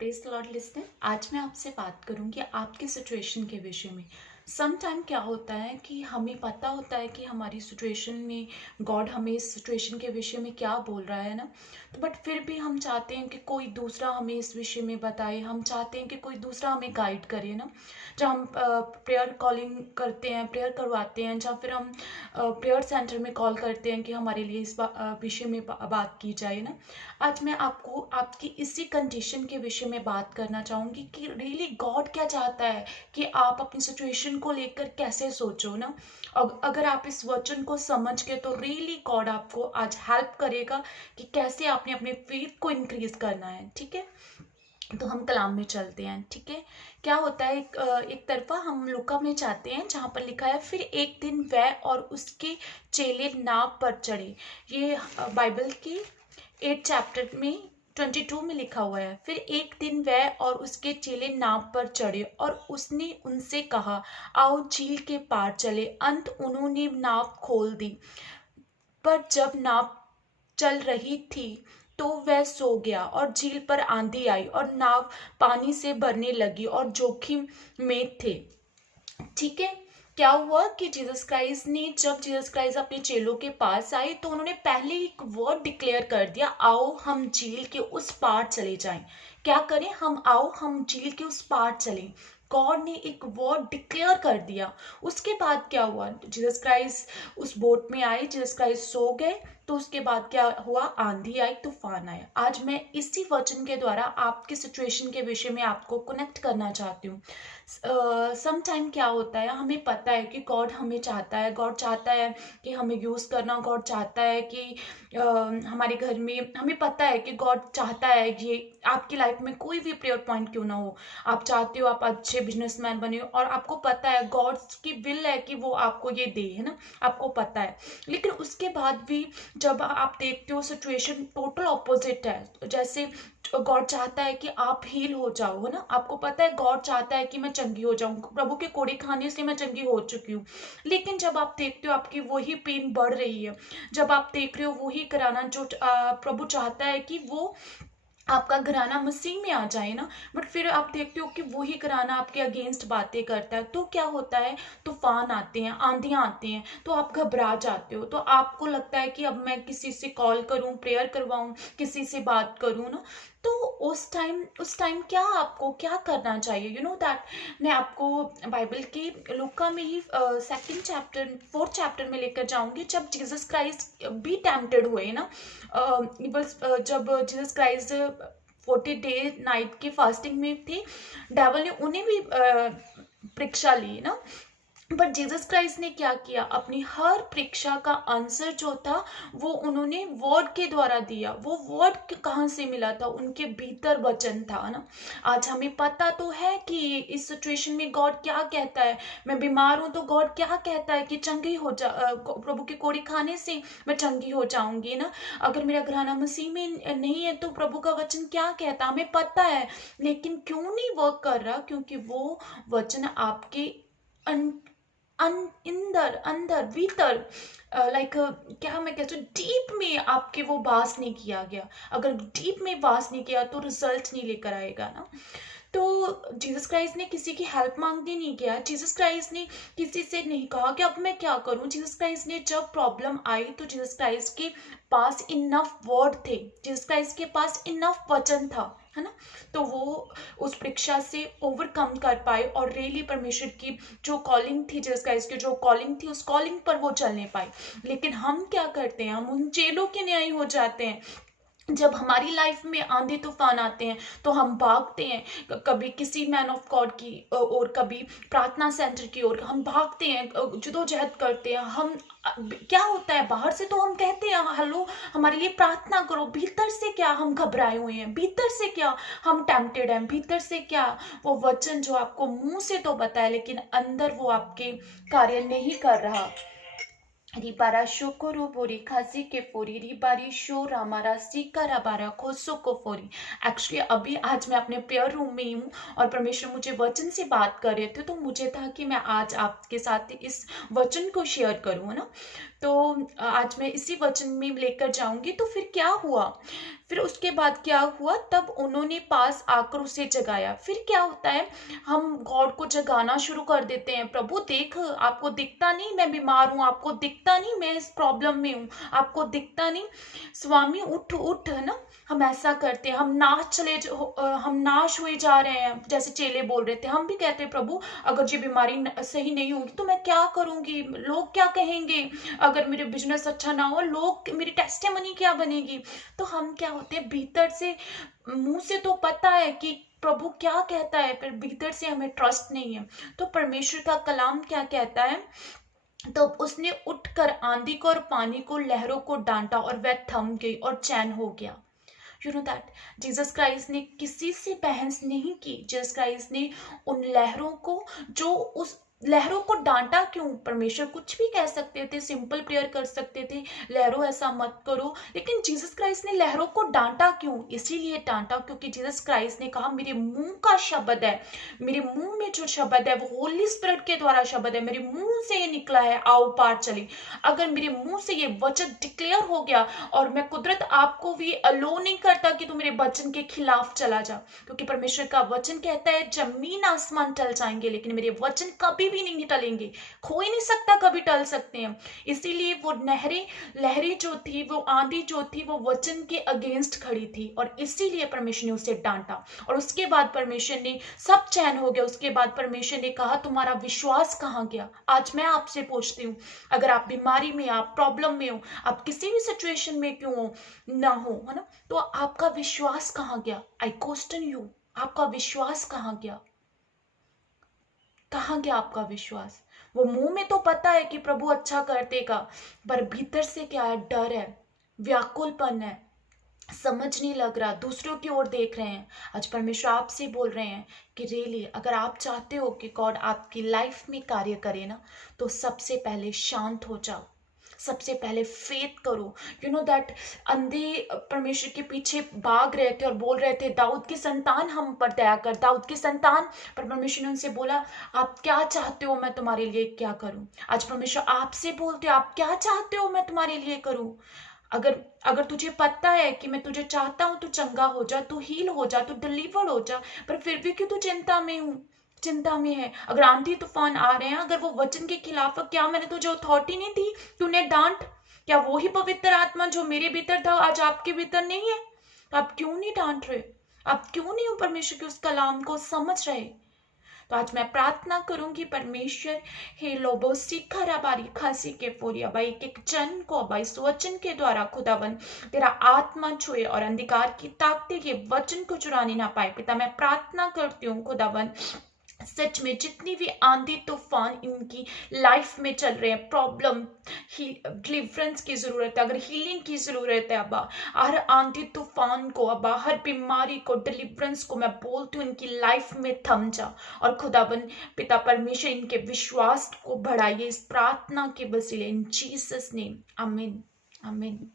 Praise the Lord listener. आज मैं आपसे बात करूंगी आपकी सिचुएशन के विषय में। सम टाइम क्या होता है कि हमें पता होता है कि हमारी सिचुएशन में गॉड हमें इस सिचुएशन के विषय में क्या बोल रहा है ना, तो बट फिर भी हम चाहते हैं कि कोई दूसरा हमें इस विषय में बताए। हम चाहते हैं कि कोई दूसरा हमें गाइड करे ना। जब हम प्रेयर कॉलिंग करते हैं, प्रेयर करवाते हैं, या फिर हम प्रेयर सेंटर में कॉल करते हैं कि हमारे लिए इस विषय में बात की जाए ना। आज मैं आपको आपकी इसी कंडीशन के विषय में बात करना चाहूँगी कि रियली गॉड क्या चाहता है कि आप अपनी सिचुएशन को लेकर कैसे सोचो ना। अगर आप इस वचन को समझ के तो रियली गॉड आपको आज हेल्प करेगा कि कैसे आपने अपने फेथ को इंक्रीज करना है। ठीक है, तो हम कलाम में चलते हैं। ठीक है, क्या होता है, एक तरफा हम लुका में चाहते हैं जहाँ पर लिखा है, फिर एक दिन वह और उसके चेले नाव पर चढ़े। ये बाइबल की 8 चैप्टर में 22 में लिखा हुआ है। फिर एक दिन वह और उसके चेले नाव पर चढ़े और उसने उनसे कहा, आओ झील के पार चले। अंत उन्होंने नाव खोल दी, पर जब नाव चल रही थी तो वह सो गया और झील पर आंधी आई और नाव पानी से भरने लगी और जोखिम में थे। ठीक है, क्या हुआ कि जब जीसस क्राइस्ट अपने चेलों के पास आए तो उन्होंने पहले एक वर्ड डिक्लेयर कर दिया, आओ हम झील के उस पार चले जाएं। क्या करें हम? आओ हम झील के उस पार चलें। गॉड ने एक वर्ड डिक्लेयर कर दिया। उसके बाद क्या हुआ? जीसस क्राइस्ट उस बोट में आए, जीसस क्राइस्ट सो गए, तो उसके बाद क्या हुआ? आंधी आई, तूफान आया। आज मैं इसी वचन के द्वारा आपकी सिचुएशन के विषय में आपको कनेक्ट करना चाहती हूँ। सम टाइम क्या होता है, हमें पता है कि गॉड हमें चाहता है, गॉड चाहता है कि हमें यूज़ करना, गॉड चाहता है कि हमारे घर में, हमें पता है कि गॉड चाहता है ये आपकी लाइफ में कोई भी प्रेयर पॉइंट क्यों ना हो, आप चाहते हो आप अच्छे बिजनेसमैन बने और आपको पता है गॉड की विल है कि वो आपको ये दे, है ना, आपको पता है। लेकिन उसके बाद भी जब आप देखते हो सिचुएशन टोटल ऑपोजिट है, जैसे गॉड चाहता है कि आप हील हो जाओ, है ना, आपको पता है गॉड चाहता है कि मैं चंगी हो जाऊं, प्रभु के कोड़े खाने से मैं चंगी हो चुकी हूँ। लेकिन जब आप देखते हो आपकी वही पेन बढ़ रही है, जब आप देख रहे हो वही कराना जो प्रभु चाहता है कि वो आपका घराना मसीह में आ जाए ना, बट फिर आप देखते हो कि वही घराना आपके अगेंस्ट बातें करता है, तो क्या होता है, तूफान आते हैं, आंधियां आती हैं, तो आप घबरा जाते हो, तो आपको लगता है कि अब मैं किसी से कॉल करूं, प्रेयर करवाऊं, किसी से बात करूं ना। तो उस टाइम क्या आपको क्या करना चाहिए? यू नो दैट मैं आपको बाइबल की लूका में ही 2nd चैप्टर 4th चैप्टर में लेकर जाऊंगी, जब जीसस क्राइस्ट भी टेम्पटेड हुए ना। बस जब जीसस क्राइस्ट 40 डे नाइट की फास्टिंग में थे, डेवल ने उन्हें भी परीक्षा ली ना। बट जीसस क्राइस्ट ने क्या किया? अपनी हर परीक्षा का आंसर जो था वो उन्होंने वर्ड के द्वारा दिया। वो वर्ड कहाँ से मिला था? उनके भीतर वचन था ना। आज हमें पता तो है कि इस सिचुएशन में गॉड क्या कहता है। मैं बीमार हूं तो गॉड क्या कहता है कि चंगी हो जा, प्रभु के कोड़े खाने से मैं चंगी हो जाऊंगी ना। अगर मेरा घराना मसीह में नहीं है तो प्रभु का वचन क्या कहता है, हमें पता है। लेकिन क्यों नहीं वर्क कर रहा? क्योंकि वो वचन आपके अंदर अंदर भीतर, लाइक क्या मैं कहती हूँ, डीप में आपके वो वास नहीं किया गया। अगर डीप में वास नहीं किया तो रिजल्ट नहीं लेकर आएगा ना। तो जीसस क्राइस्ट ने किसी की हेल्प मांगने नहीं किया। जीसस क्राइस्ट ने किसी से नहीं कहा कि अब मैं क्या करूं। जीसस क्राइस्ट ने जब प्रॉब्लम आई तो जीसस क्राइस्ट के पास इनफ वर्ड थे, जीसस क्राइस्ट के पास इनफ वचन था, है ना। तो वो उस परीक्षा से ओवरकम कर पाए और रियली परमेश्वर की जो कॉलिंग थी, जीसस क्राइस्ट की जो कॉलिंग थी, उस कॉलिंग पर वो चलने पाए। लेकिन हम क्या करते हैं? हम उन चेलों के न्याय हो जाते हैं। जब हमारी लाइफ में आंधी तूफान आते हैं तो हम भागते हैं, कभी किसी मैन ऑफ गॉड की और कभी प्रार्थना सेंटर की ओर हम भागते हैं, जद्दोजहद करते हैं। हम क्या होता है, बाहर से तो हम कहते हैं हेलो हमारे लिए प्रार्थना करो, भीतर से क्या हम घबराए हुए हैं, भीतर से क्या हम टेम्पटेड हैं, भीतर से क्या वो वचन जो आपको मुंह से तो बताए लेकिन अंदर वो आपके कार्य नहीं कर रहा। रिबारा शोकोरो बोरी खासी के फोरी रिबारी शो रामारा सीका राबारा खोसो को फोरी। एक्चुअली अभी आज मैं अपने प्रेयर रूम में ही हूँ और परमेश्वर मुझे वचन से बात कर रहे थे, तो मुझे था कि मैं आज आपके साथ इस वचन को शेयर करूँ ना। तो आज मैं इसी वचन में लेकर जाऊंगी। तो फिर क्या हुआ? फिर उसके बाद क्या हुआ, तब उन्होंने पास आकर उसे जगाया। फिर क्या होता है, हम गॉड को जगाना शुरू कर देते हैं, प्रभु देख, आपको दिखता नहीं मैं बीमार हूँ, आपको दिखता नहीं मैं इस प्रॉब्लम में हूँ, आपको दिखता नहीं, स्वामी उठ उठ, है ना। हम ऐसा करते हैं, हम नाश हुए जा रहे हैं, जैसे चेले बोल रहे थे। हम भी कहते हैं प्रभु अगर ये बीमारी सही नहीं होगी तो मैं क्या करूंगी, लोग क्या कहेंगे, अगर मेरे बिजनेस अच्छा ना हो, लोग मेरी टेस्टिमनी क्या बनेगी। तो हम क्या होते हैं, भीतर से, मुंह से तो पता है कि प्रभु क्या कहता है, पर भीतर से हमें ट्रस्ट नहीं है। तो परमेश्वर का कलाम क्या कहता है, तो उसने उठकर आंधी को और पानी को, लहरों को डांटा और वह थम गई और चैन हो गया। You know that Jesus Christ ने किसी से बहस नहीं की। जीसस क्राइस्ट ने उन लहरों को, जो उस लहरों को डांटा क्यों, परमेश्वर कुछ भी कह सकते थे, सिंपल प्रेयर कर सकते थे, लहरों ऐसा मत करो, लेकिन जीसस क्राइस्ट ने लहरों को डांटा क्यों, इसीलिए डांटा क्योंकि जीसस क्राइस्ट ने कहा मेरे मुंह का शब्द है, मेरे मुंह में जो शब्द है वो होली स्पिरिट के द्वारा शब्द है, मेरे मुंह से ये निकला है, आओ पार चले। अगर मेरे मुंह से ये वचन डिक्लेयर हो गया, और मैं कुदरत आपको भी अलो नहीं करता कि तुम मेरे वचन के खिलाफ चला जा, क्योंकि परमेश्वर का वचन कहता है जमीन आसमान टल जाएंगे लेकिन मेरे वचन कभी भी नहीं टलेंगे, खो ही नहीं सकता, कभी टल सकते हैं। इसीलिए वो लहरें जो थी, वो आंधी जो थी, वो वचन के अगेंस्ट खड़ी थी, और इसीलिए परमेश्वर ने उसे डांटा। और उसके बाद परमेश्वर ने, सब चैन हो गया, उसके बाद परमेश्वर ने कहा तुम्हारा विश्वास कहाँ गया। आज मैं आपसे पूछती हूँ, अगर आप बीमारी में, आप प्रॉब्लम में हो, आप किसी भी सिचुएशन में क्यों हो ना हो, है ना, तो आपका विश्वास कहाँ गया। आई क्वेश्चन यू, आपका विश्वास कहाँ गया, कहाँ गया आपका विश्वास। वो मुंह में तो पता है कि प्रभु अच्छा कर देगा, पर भीतर से क्या है, डर है, व्याकुलपन है, समझ नहीं लग रहा, दूसरों की ओर देख रहे हैं। आज परमेश्वर आपसे बोल रहे हैं कि रियली अगर आप चाहते हो कि गॉड आपकी लाइफ में कार्य करे ना, तो सबसे पहले शांत हो जाओ, सबसे पहले फेथ करो। यू नो दैट अंधे परमेश्वर के पीछे भाग रहे थे और बोल रहे थे दाऊद की संतान हम पर दया कर, दाऊद की संतान, पर परमेश्वर ने उनसे बोला आप क्या चाहते हो मैं तुम्हारे लिए क्या करूं। आज परमेश्वर आपसे बोलते आप क्या चाहते हो मैं तुम्हारे लिए करूं। अगर अगर तुझे पता है कि मैं तुझे चाहता हूं तू चंगा हो जा, तू हील हो जा, तू डिलीवर हो जा, पर फिर भी क्यों तू चिंता में है। अगर आंधी तूफान आ रहे हैं, अगर वो वचन के खिलाफ, क्या मैंने तुझे अथॉरिटी नहीं दी, तूने डांट, क्या वो ही पवित्र आत्मा जो मेरे भीतर था आज आपके भीतर नहीं है। तो आप क्यों नहीं डांट रहे, आप क्यों नहीं हो परमेश्वर के उस कलाम को समझ रहे। तो आज मैं प्रार्थना करूंगी परमेश्वर, हे लोबो सीखा राबारी खांसी के फोरिया भाई, एक जन को भाई इस वचन के द्वारा खुदावन तेरा आत्मा छुए और अंधकार की ताकतें ये वचन को चुराने ना पाए। पिता मैं प्रार्थना करती हूँ खुदावन, सच में जितनी भी आंधी तूफान इनकी लाइफ में चल रहे हैं, प्रॉब्लम, डिलीवरेंस की जरूरत है, अगर हीलिंग की जरूरत है अब्बा, हर आंधी तूफान को अब्बा, हर बीमारी को, डिलीवरेंस को मैं बोलती हूँ इनकी लाइफ में थम जा। और खुदाबंद पिता परमेश्वर इनके विश्वास को बढ़ाइए इस प्रार्थना के वसीले, इन जीसस नेम, आमीन आमीन।